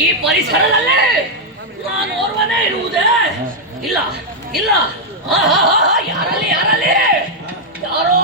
ಈ ಪರಿಸರದಲ್ಲಿ ನಾನು ಓರ್ವನೇ ಇರುವುದೇ ಇಲ್ಲ ಇಲ್ಲ. ಯಾರಲ್ಲಿ ಯಾರಲ್ಲಿ ಯಾರೋ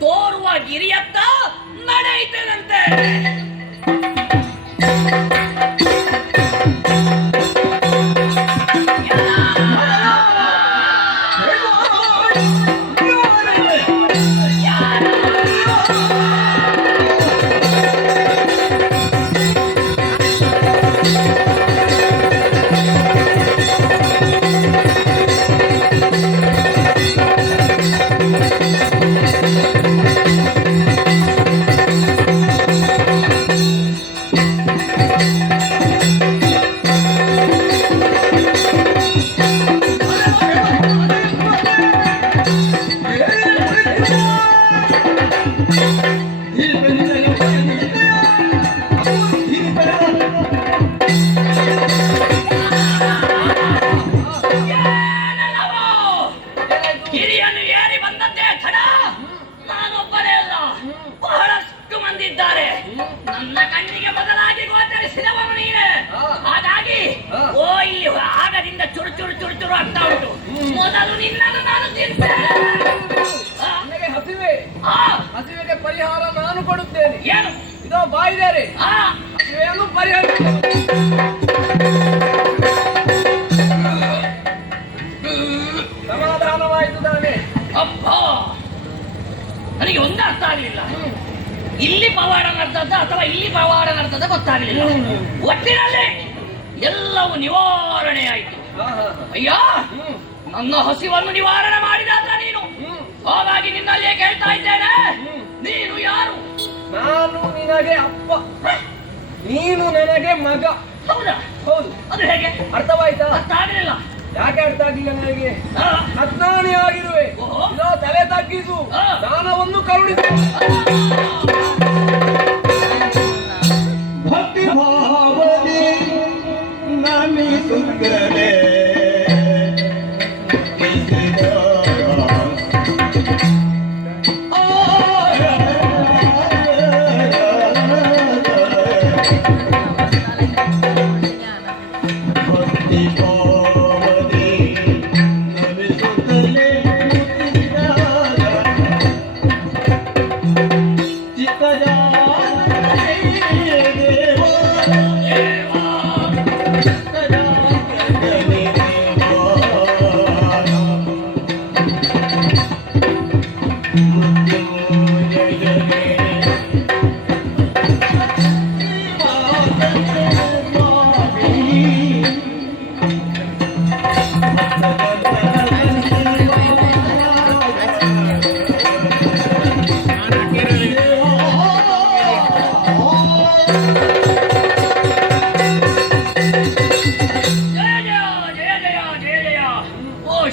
ತೋರುವ ಗಿರಿಯತ್ತ ನಡೆಯುತ್ತೇನಂತೆ. ಗಿರಿಯನ್ನು ಏರಿ ಬಂದದ್ದೇ ತಡ. ನಾನೊಬ್ಬರೇ ಅಲ್ಲ, ಬಹಳಷ್ಟು ಮಂದಿ ಇದ್ದಾರೆ. ನನ್ನ ಕಣ್ಣಿಗೆ ಮೊದಲಾಗಿ ಗೋಚರಿಸಿದವನು ನೀನೆ. ಹಾಗಾಗಿ ಇಲ್ಲಿ ಆಗದಿಂದ ಚುರು ಚುರು ಚುರು ಚುರು ಆಗ್ತಾ ಉಂಟು. ಮೊದಲು ನಿನ್ನನ್ನು ನಾನು ತಿಂತೇನೆ. ಹಸಿವೆಗೆ ಪರಿಹಾರ ನಾನು ಕೊಡುತ್ತೇನೆ. ಏನು ಇದೋ ಬಾಯಿದರೆ ಹಸಿವೆಯನ್ನು ಪರಿಹರಿಸುತ್ತೇನೆ. ಸಮಾಧಾನವಾಯಿತು ತಾನೆ? ಅಪ್ಪ, ನನಗೆ ಒಂದು ಅರ್ಥ ಆಗಲಿಲ್ಲ. ಇಲ್ಲಿ ಪವಾಡ ನಡೆದದ್ದ ಅಥವಾ ಇಲ್ಲಿ ಪವಾಡ ನಡೆದದ್ದ ಗೊತ್ತಾಗಲಿಲ್ಲ. ಒಟ್ಟಿನಲ್ಲಿ ಎಲ್ಲವೂ ನಿವಾರಣೆ ಆಯಿತು. ಅಯ್ಯ, ನನ್ನ ಹಸಿವನ್ನು ನಿವಾರಣೆ ಮಾಡಿದಾತ ನೀನು. ಹಾಗಾಗಿ ನಿನ್ನಲ್ಲೇ ಕೇಳ್ತಾ ಇದ್ದೇನೆ, ನೀನು ಯಾರು? ನಾನು ನಿನಗೆ ಅಪ್ಪ, ನೀನು ನನಗೆ ಮಗ. ಹೌದಾ? ಹೌದು. ಅದು ಹೇಗೆ? ಅರ್ಥವಾಯ್ತಾ? ಅರ್ಥ ಆಗಲಿಲ್ಲ. ಯಾಕೆ ಅರ್ಥ ಆಗಿಲ್ಲ ನನಗೆ? ಅಜ್ಞಾನಿ ಆಗಿರುವೆ. ತಲೆ ತಗ್ಗಿಸು, ದಾನವನ್ನು ಕರುಣಿಸು. ಭಕ್ತಿ ಭಾವನೆ ನಮಿಸುತ್ತಲೇ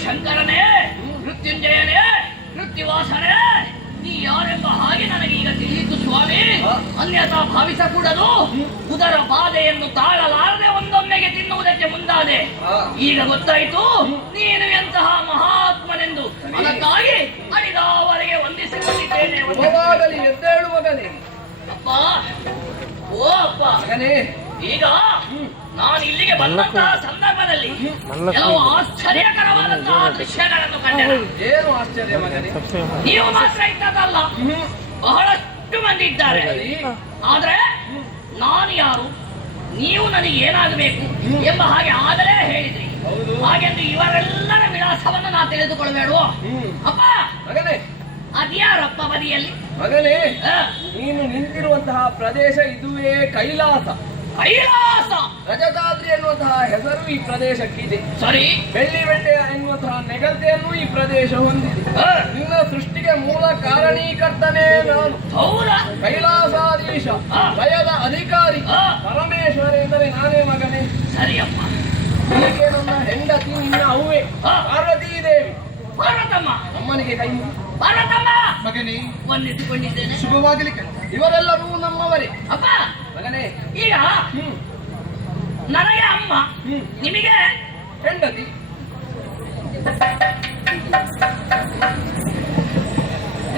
ಶಂಕರನೇ, ಮೃತ್ಯುಂಜಯನೇ, ಮೃತ್ಯುವಾಸನೇ, ನೀ ಯಾರೆಂಬ ಹಾಗೆ ನನಗೆ ಈಗ ತಿಳಿಯಿತು ಸ್ವಾಮಿ. ಅನ್ಯಥಾ ಭಾವಿಸಕೂಡದು. ಉದರ ಬಾಧೆಯನ್ನು ತಾಳಲಾರದೆ ಒಂದೊಮ್ಮೆಗೆ ತಿನ್ನುವುದಕ್ಕೆ ಮುಂದಾದೆ. ಈಗ ಗೊತ್ತಾಯಿತು ನೀನು ಎಂತಹ ಮಹಾತ್ಮನೆಂದು. ಅದಕ್ಕಾಗಿ ಅಡಿದವರೆಗೆ ವಂದಿಸಿಕೊಂಡಿದ್ದೇನೆ. ಎದ್ದೇಳು ಮಗನೇ. ಅಪ್ಪ, ಓ ಅಪ್ಪ ಮಗನೇ, ಈಗ ನಾನು ಇಲ್ಲಿಗೆ ಬಂದಂತಹ ಸಂದರ್ಭದಲ್ಲಿ ಕೆಲವು ಆಶ್ಚರ್ಯಕರವಾದಂತಹ ದೃಶ್ಯಗಳನ್ನು ಕಂಡೆನು. ಏನು ಆಶ್ಚರ್ಯ ಮಗನೇ? ನೀವು ಮಾತ್ರ ಇದ್ದದಲ್ಲ, ಬಹಳಷ್ಟು ಮಂದಿ ಇದ್ದಾರೆ. ಆದ್ರೆ ನಾನು ಯಾರು, ನೀವು ನನಗೆ ಏನಾಗಬೇಕು ಎಂಬ ಹಾಗೆ ಆಗಲೇ ಹೇಳಿದ್ರಿ. ಹಾಗೆಂದು ಇವರೆಲ್ಲರ ವಿಳಾಸವನ್ನು ನಾ ತಿಳಿದುಕೊಳ್ಳಬೇಡುವ ಅಪ್ಪ? ಮಗನೇ, ಅದ್ಯಾರಪ್ಪ ಬದಿಯಲ್ಲಿ? ಮಗನೇ, ನೀನು ನಿಂತಿರುವಂತಹ ಪ್ರದೇಶ ಇದುವೇ ಕೈಲಾಸ. ಕೈಲಾಸ ರಜತಾದ್ರಿ ಎನ್ನುವಂತಹ ಹೆಸರು ಈ ಪ್ರದೇಶಕ್ಕಿದೆ. ಸರಿ. ಬೆಳ್ಳಿ ಬೆಟ್ಟೆ ಎನ್ನುವಂತಹ ನೆಗಲ್ತೆಯನ್ನು ಈ ಪ್ರದೇಶ ಹೊಂದಿದೆ. ನಿನ್ನ ಸೃಷ್ಟಿಗೆ ಮೂಲ ಕಾರಣೀಕರ್ತನೇ ನಾನು. ಹೌದಾ? ಕೈಲಾಸಾಧೀಶ, ಭಯದ ಅಧಿಕಾರಿ ಪರಮೇಶ್ವರ ಎಂದರೆ ನಾನೇ ಮಗನೇ. ಸರಿಯಪ್ಪ. ಹೀಗೆ ನನ್ನ ಹೆಂಡತಿ ನಿನ್ನ ಅವ್ವೆ ಪಾರ್ವತೀ ದೇವಿ. ಪಾರ್ವತಮ್ಮ, ಅಮ್ಮನಿಗೆ ಕೈ ಪಾರ್ವತಮ್ಮ ಮಗನೇ, ವಂದಿಸಿಕೊಂಡಿದ್ದೇನೆ. ಶುಭವಾಗಲಿ ಕಣ್ಣ. ಇವರೆಲ್ಲರೂ ನಮ್ಮವರೇ. ಅಪ್ಪ, ಮಗನೇ, ಈಗ ನನಗೆ ಅಮ್ಮ, ನಿಮಗೆ ಹೆಂಡತಿ.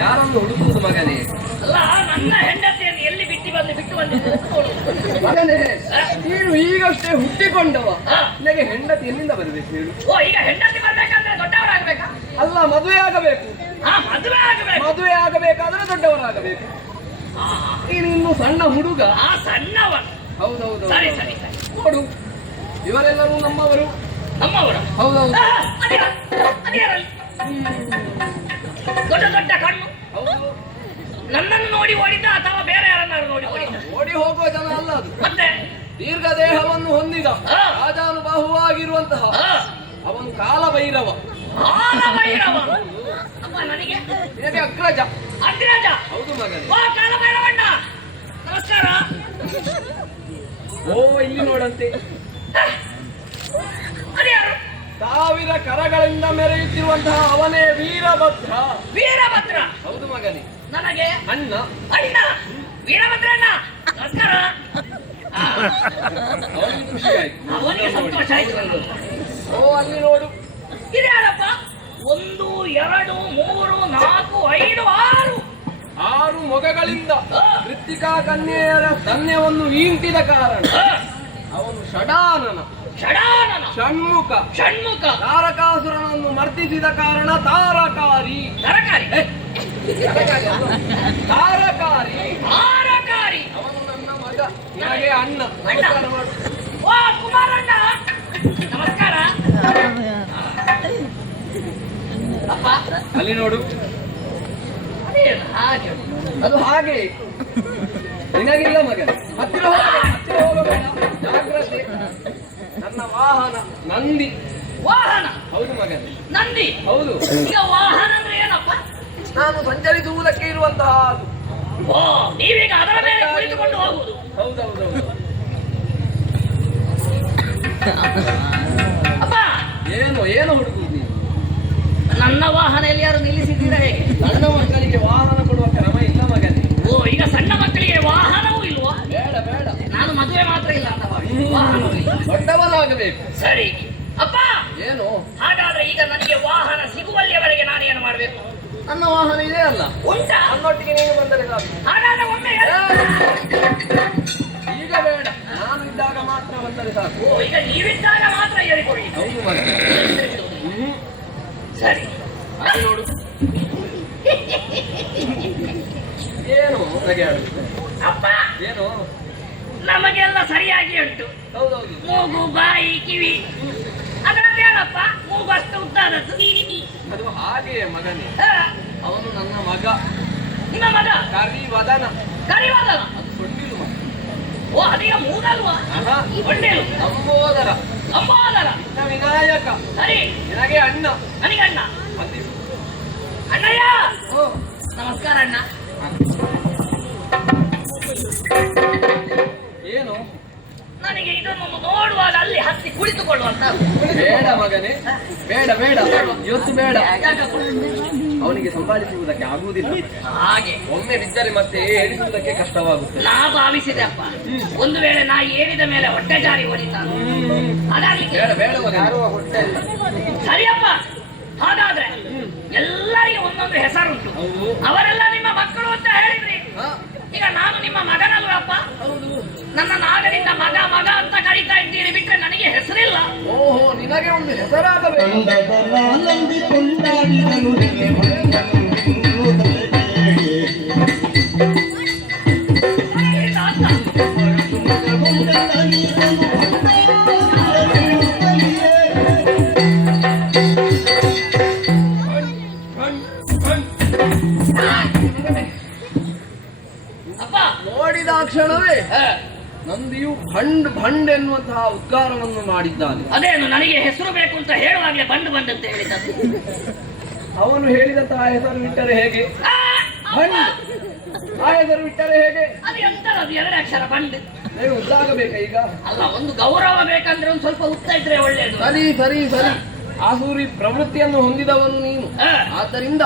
ಯಾರನ್ನು ಹುಡುಕುವುದು ಮಗನೇ? ಅಲ್ಲ, ನನ್ನ ಹೆಂಡತಿಯನ್ನು ಎಲ್ಲಿ ಬಿಟ್ಟು ಬಂದಿದ್ದೆ? ಮಗನೇ, ನೀನು ಈಗಷ್ಟೇ ಹುಟ್ಟಿಕೊಂಡವ. ನಿನಗೆ ಹೆಂಡತಿ ಎಲ್ಲಿಂದ ಬರಬೇಕು ಹೇಳು? ಓ, ಈಗ ಹೆಂಡತಿ ಬರ್ಬೇಕಂದ್ರೆ ದೊಡ್ಡವರಾಗಬೇಕಾ? ಅಲ್ಲ, ಮದುವೆ ಆಗಬೇಕು. ಮದುವೆ ಆಗಬೇಕು. ಮದುವೆ ಆಗಬೇಕಾದ್ರೆ ದೊಡ್ಡವರಾಗಬೇಕು. ನೀನು ಇನ್ನು ಸಣ್ಣ ಹುಡುಗ. ಸಣ್ಣವ. ಹೌದೌದು. ಸರಿ ಸರಿ ಸರಿ. ನೋಡು, ಇವರೆಲ್ಲರೂ ನಮ್ಮವರು. ನಮ್ಮವರು? ಹೌದೌದು. ಅದ್ಯಾರಲ್ಲಿ ದೊಡ್ಡ ದೊಡ್ಡ ಕಣ್ಣು? ಹೌದು. ನನ್ನನ್ನು ನೋಡಿ ಓಡಿದ್ದ ಅಥವಾ ಬೇರೆ ಯಾರನ್ನಾರು ನೋಡಿ ಓಡಿದ್ದ? ಓಡಿ ಹೋಗುವ ಜನ ಅಲ್ಲ ಅದು. ಮತ್ತೆ ದೀರ್ಘ ದೇಹವನ್ನು ಹೊಂದಿದ ರಾಜಾನುಬಾಹುವಾಗಿರುವಂತಹ ಅವನು ಕಾಲಭೈರವ. ಕಾಲಭೈರವ? ಅಪ್ಪ, ನನಗೆ ನಿನಗೆ ಅಗ್ರಜ. ಅಗ್ರಜ? ಹೌದು ಮಗನೇ. ಓ ಕಾಲಭೈರವಣ್ಣ, ನಮಸ್ಕಾರ. ಓ, ಇಲ್ಲಿ ನೋಡಂತೆ. ಅದ್ಯಾರು? 1000 ಕರಗಳಿಂದ ಮೆರೆಯುತ್ತಿರುವಂತಹ ಅವನೇ ವೀರಭದ್ರ. ವೀರಭದ್ರ? ಹೌದು ಮಗನೇ. ನನಗೆ ಅಣ್ಣ. ಅಣ್ಣ ವೀರಭದ್ರ ಅಣ್ಣ, ನಮಸ್ಕಾರ. ಅವನಿಗೆ ಖುಷಿ ಆಯ್ತು. ಅವನಿಗೆ ಸಂತೋಷ ಆಯ್ತು. ಓ, ಅಲ್ಲಿ ನೋಡು. ಇದ್ಯಾರಪ್ಪ? 1 2 3 4 5 6 ಮೊಗಗಳಿಂದ ಕೃತ್ತಿಕಾ ಕನ್ಯೆಯರ ಧನ್ಯವನ್ನು ಈಂಟಿದ ಕಾರಣ ಅವನು ಷಡಾನನ. ಷಡಾನನ? ಷಣ್ಮುಖ. ಷಣ್ಮುಖ. ತಾರಕಾಸುರನನ್ನು ಮರ್ದಿಸಿದ ಕಾರಣ ತಾರಕಾರಿ. ತರಕಾರಿ? ತಾರಕಾರಿ. ತಾರಕಾರಿ. ಅವನು ನನ್ನ ಮಗ. ನಿನಗೆ ಅಣ್ಣ. ಅಣ್ಣ. ನಮಸ್ಕಾರ ಮಾಡು. ಓ ಕುಮಾರಣ್ಣ, ನಮಸ್ಕಾರ. ಅಪ್ಪ, ಅಲ್ಲಿ ನೋಡು. ಅದೇನು ಹಾಗೆ? ಅದು ಹಾಗೆ. ನಿನಗಿಲ್ಲ ಮಗ. ಹತ್ತಿರ ಹೋಗಬೇಡ. ಜಾಗ್ರತೆ. ನನ್ನ ವಾಹನ ನಂದಿ. ವಾಹನ? ಹೌದು ಮಗನೇ. ನಂದಿ? ಹೌದು. ಈಗ ವಾಹನ ಅಂದ್ರೆ ಏನಪ್ಪ? ನಾನು ಸಂಚರಿಸುವುದಕ್ಕೆ ಇರುವಂತಹ ಅದು. ಓ, ನೀವೀಗ ಅದರ ಮೇಲೆ ಕುಳಿತುಕೊಂಡು ಹೋಗುವುದು? ಹೌದೌದೌದು. ಅಪ್ಪ, ಏನು ಹುಡುಗುವುದು ನೀನು? ನನ್ನ ವಾಹನ ಎಲ್ಲಿಯಾರು ನಿಲ್ಲಿಸಿದ್ದೀರಾ ಹೇಗೆ? ಸಣ್ಣ ಮಕ್ಕಳಿಗೆ ವಾಹನ ಕೊಡುವ ಕ್ರಮ ಇಲ್ಲ ಮಗನೇ. ಓ, ಈಗ ಸಣ್ಣ ಮಕ್ಕಳಿಗೆ ವಾಹನವೂ ಇಲ್ವಾ? ಬೇಡ ಬೇಡ. ನಾನು ಮದುವೆ ಮಾತ್ರ ಇಲ್ಲ ಅಂತ ವಾಹನವೂ ಇಲ್ಲ. ದೊಡ್ಡವನಾಗಬೇಕು. ಸರಿ ಅಪ್ಪ. ಏನು? ಹಾಗಾದ್ರೆ ಈಗ ನನಗೆ ವಾಹನ ಸಿಗುವಲ್ಲಿಯವರೆಗೆ ನಾನು ಏನು ಮಾಡಬೇಕು? ನನ್ನ ವಾಹನ ಇದೆ ಅಲ್ಲ, ಉಂಟಾ? ನನ್ನೊಟ್ಟಿಗೆ ನೀನು ಬಂದರೆ ಸಾಕು. ಹಾಗಾದ್ರೆ ಒಮ್ಮೆ ಈಗ ಬೇಡ, ನಾನು ಇದ್ದಾಗ ಮಾತ್ರ ಬಂದರೆ ಸಾಕು. ಓ, ಈಗ ನೀವಿದ್ದಾಗ ಮಾತ್ರ ಏರಿಕೊಳ್ಳಿ. ಹೌದು ಮಗ. ಸರಿ. ಅಲ್ಲಿ ನೋಡು. ಏನು ನಗೆ ಆಡುತ್ತೆ? ಅಪ್ಪ, ಏನು? ನಮಗೆಲ್ಲ ಸರಿಯಾಗಿ ಉಂಟು. ಹೌದೌದು. ಮೂಗು, ಬಾಯಿ, ಕಿವಿ. ಅದರದ್ದೇನಪ್ಪ ಮೂಗು ಅಷ್ಟು ಉದ್ದಾದದ್ದು? ಅದು ಹಾಗೆಯೇ ಮಗನೇ. ಅವನು ನನ್ನ ಮಗ. ನಿಮ್ಮ ಮಗ? ಕರಿವದನ. ಕರಿವದನ? ಅದು ಸೊಂಡಿಲು ಮಗ. ಓ, ಅದೀಗ ಮೂಗಲ್ವಾ? ಸೊಂಡಿಲು. ಲಂಬೋದರ. ಲಂಬೋದರ. ನಿನ್ನ ವಿನಾಯಕ. ಸರಿ. ನಿನಗೆ ಅಣ್ಣ. ನನಗೆ ಅಣ್ಣ. ಬಂದಿರು. ಅಣ್ಣಯ್ಯ. ಓ, ನಮಸ್ಕಾರ ಅಣ್ಣ. ಏನು? ನನಗೆ ಇದನ್ನು ನೋಡುವಾಗ ಅಲ್ಲಿ ಹತ್ತಿ ಕುಳಿತುಕೊಳ್ಳುವಂತ ಬೇಡ ಮಗನೇ, ಬೇಡ ಬೇಡ, ಇವತ್ತು ಬೇಡ. ಯಾಕಪ್ಪ? ಅವನಿಗೆ ಸಂಭಾಳಿಸುವುದಕ್ಕೆ ಆಗುವುದಿಲ್ಲ. ಹಾಗೆ ಒಮ್ಮೆ ಬಿದ್ದರೆ ಮತ್ತೆ ಎಣಿಸುವುದಕ್ಕೆ ಕಷ್ಟವಾಗುತ್ತೆ. ನಾ ಭಾವಿಸಿದೆ ಅಪ್ಪ, ಒಂದು ವೇಳೆ ನಾ ಏರಿದ ಮೇಲೆ ಹೊಟ್ಟೆ ಜಾರಿ ಓಡಿತಾನು ಅದಾಗ್ಲಿಕ್ಕೆ ಬೇಡ ಬೇಡ ಮಗನೇ. ಸರಿಯಪ್ಪ. ಹಾಗಾದ್ರೆ ಎಲ್ಲರಿಗೆ ಒಂದೊಂದು ಹೆಸರುಂಟು, ಅವರೆಲ್ಲ ನಿಮ್ಮ ಮಕ್ಕಳು ಅಂತ ಹೇಳಿದ್ರಿ. ಈಗ ನಾನು ನಿಮ್ಮ ಮಗನಲ್ವಪ್ಪ, ನನ್ನ ನಾಗರಿಂದ ಮಗ ಮಗ ಅಂತ ಕರೀತಾ ಇದ್ದೀರಿ ಬಿಟ್ರೆ ನನಗೆ ಹೆಸರಿಲ್ಲ. ಓಹೋ, ನಿನಗೆ ಒಂದು ಹೆಸರಾಗಬೇಕು. ನಂದಿ ಕೊಂಡಾಡಿದನು ಅಪ್ಪ ನೋಡಿದ ಕ್ಷಣವೇ ನಂದಿಯು ಭಂಡ್ ಭಂಡ್ ಎನ್ನುವಂತಹ ಉದ್ಗಾರವನ್ನು ಮಾಡಿದ್ದಾನೆ. ಅದೇನು ನನಗೆ ಹೆಸರು ಬೇಕು ಅಂತ ಹೇಳುವಾಗಲೇ ಬಂಡು ಬಂದಂತ ಹೇಳಿದ್ದದ್ದು. ಅವನು ಹೇಳಿದಂತಹ ಹೆಸರು ಬಿಟ್ಟರೆ ಹೇಗೆ? ಭಂಡ್ ಆ ಹೆಸರು ಬಿಟ್ಟರೆ ಹೇಗೆ? ಅದು ಎಂತಲ್ಲ, ಅದು 2 ಅಕ್ಷರ ಬಂಡು. ನೀವು ಉದ್ದಾಗಬೇಕಾ ಈಗ? ಅಲ್ಲ, ಒಂದು ಗೌರವ ಬೇಕಂದ್ರೆ ಒಂದು ಸ್ವಲ್ಪ ಉತ್ತ ಇದ್ರೆ ಒಳ್ಳೇದು. ಸರಿ ಸರಿ ಸರಿ, ಆಸುರಿ ಪ್ರವೃತ್ತಿಯನ್ನು ಹೊಂದಿದವನು ನೀನು. ಆದ್ದರಿಂದ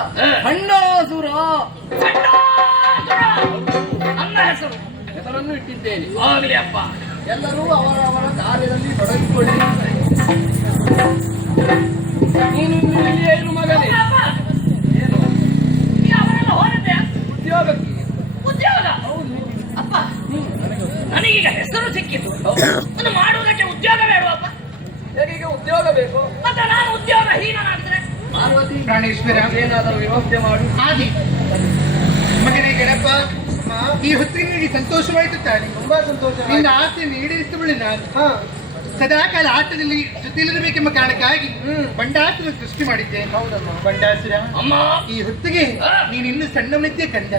ಭಂಡಾಸುರ ನನ್ನ ಹೆಸರು ಹೆಸರನ್ನು ಇಟ್ಟಿದ್ದೇನೆ. ಆಗಲಿ ಅಪ್ಪ. ಎಲ್ಲರೂ ಅವರವರ ಕಾರ್ಯದಲ್ಲಿ ತೊಡಗಿಕೊಳ್ಳಿದ್ದಾರೆ. ನೀನು ಇಲ್ಲಿಯೇ ಇರು ಮಗನೇ. ಅಪ್ಪ, ಏನು? ಈಗ ಅವರೆಲ್ಲ ಹೋದದ್ದೆ ಉದ್ಯೋಗಕ್ಕೆ? ಉದ್ಯೋಗ? ಅಪ್ಪ, ನನಗೀಗ ಹೆಸರು ಸಿಕ್ಕಿತು, ಅದು ಮಾಡುವುದಕ್ಕೆ ಉದ್ಯೋಗ ಬೇಡವಪ್ಪ. ಹೇಗೆ ಈಗ ಉದ್ಯೋಗ ಬೇಕು? ಮತ್ತೆ ನಾನು ಉದ್ಯೋಗ ಹೀನಾದ್ರೆ ಪಾರ್ವತಿ ಪ್ರಾಣೇಶ್ವರ ಏನಾದರೂ ವ್ಯವಸ್ಥೆ ಮಾಡು. ಆದಿ ಮಗನೇ ಗಣಪ, ಈ ಹೊತ್ತಿಗೆ ನಿನಗೆ ಸಂತೋಷವಾಯಿತು ತಾನೆ? ತುಂಬಾ ಸಂತೋಷ. ನಿನ್ನ ಆಸೆಯನ್ನು ಈಡೇರಿಸಿದವಳು ನಾನು. ಸದಾಕಾಲ ಆಟದಲ್ಲಿ ಜೊತೆಯಲ್ಲಿರಬೇಕೆಂಬ ಕಾರಣಕ್ಕಾಗಿ ಬಂಡಾಸುರ ಸೃಷ್ಟಿ ಮಾಡಿದ್ದೇನೆ. ಬಂಡಾಸುರ, ಅಮ್ಮ ಈ ಹೊತ್ತಿಗೆ ನೀನು ಇನ್ನು ಸಣ್ಣವನಿದ್ದೇ ಕಂಡ.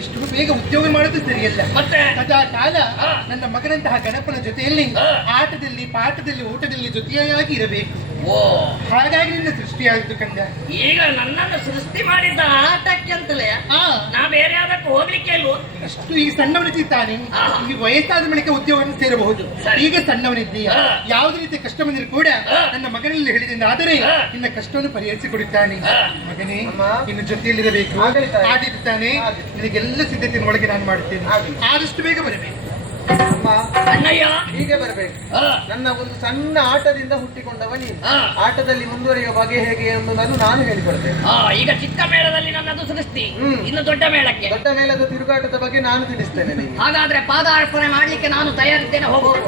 ಇಷ್ಟು ಬೇಗ ಉದ್ಯೋಗ ಮಾಡೋದು ಸರಿಯಲ್ಲ. ಮತ್ತೆ ಸದಾ ಕಾಲ ನನ್ನ ಮಗನಂತಹ ಗಣಪನ ಜೊತೆಯಲ್ಲಿ ಆಟದಲ್ಲಿ ಪಾಠದಲ್ಲಿ ಊಟದಲ್ಲಿ ಜೊತೆಯಾಗಿ ಇರಬೇಕು. ಓ, ಹಾಗಾಗಿ ನಿನ್ನ ಸೃಷ್ಟಿಯಾಯಿತು ಕಂದ. ಈಗ ನನ್ನನ್ನು ಸೃಷ್ಟಿ ಮಾಡಿದ್ದ ಆಟಕ್ಕೆ ಅಂತಲೇ ಆ ನಾ ಬೇರೆ ಯಾವ್ದಕ್ಕೂ ಹೋಗ್ಲಿಕ್ಕೆ ಇಲ್ವೋ? ಅಷ್ಟು ಈಗ ಸಣ್ಣವನಿದ್ದಾನೆ. ಈ ವಯಸ್ಸಾದ ಬಳಿಕ ಉದ್ಯೋಗವನ್ನು ಸೇರಬಹುದು. ಸರಿ. ಈಗ ಸಣ್ಣವನಿದ್ದೀಯ. ಯಾವುದೇ ರೀತಿಯ ಕಷ್ಟ ಬಂದರೂ ಕೂಡ ನನ್ನ ಮಗನಲ್ಲಿ ಹೇಳಿದಿಂದ ಆದರೆ ನಿನ್ನ ಕಷ್ಟವನ್ನು ಪರಿಹರಿಸಿಕೊಡುತ್ತಾನೆ. ಮಗನೇ, ನಿನ್ನ ಜೊತೆಯಲ್ಲಿರಬೇಕು. ಆಡಿದ್ದಾನೆ. ನಿನಗೆಲ್ಲ ಸಿದ್ಧತೆಯನ್ನು ಒಳಗೆ ನಾನು ಮಾಡುತ್ತೇನೆ. ಆದಷ್ಟು ಬೇಗ ಬರಬೇಕು. ಅಣ್ಣಯ್ಯ, ಹೀಗೆ ಬರಬೇಕು. ನನ್ನ ಒಂದು ಸಣ್ಣ ಆಟದಿಂದ ಹುಟ್ಟಿಕೊಂಡವ ನೀನು. ಆಟದಲ್ಲಿ ಮುಂದುವರಿಯುವ ಬಗೆ ಹೇಗೆ ಎಂಬುದನ್ನು ನಾನು ಹೇಳಿಕೊಡ್ತೇನೆ. ಈಗ ಚಿಕ್ಕ ಮೇಳದಲ್ಲಿ ನನ್ನದು ಸೃಷ್ಟಿ, ಇನ್ನು ದೊಡ್ಡ ಮೇಳಕ್ಕೆ ದೊಡ್ಡ ಮೇಳದ ತಿರುಗಾಟದ ಬಗ್ಗೆ ನಾನು ತಿಳಿಸ್ತೇನೆ ನಿಮಗೆ. ಹಾಗಾದ್ರೆ ಪಾದಾರ್ಪಣೆ ಮಾಡ್ಲಿಕ್ಕೆ ನಾನು ತಯಾರಿದ್ದೇನೆ, ಹೋಗುವ.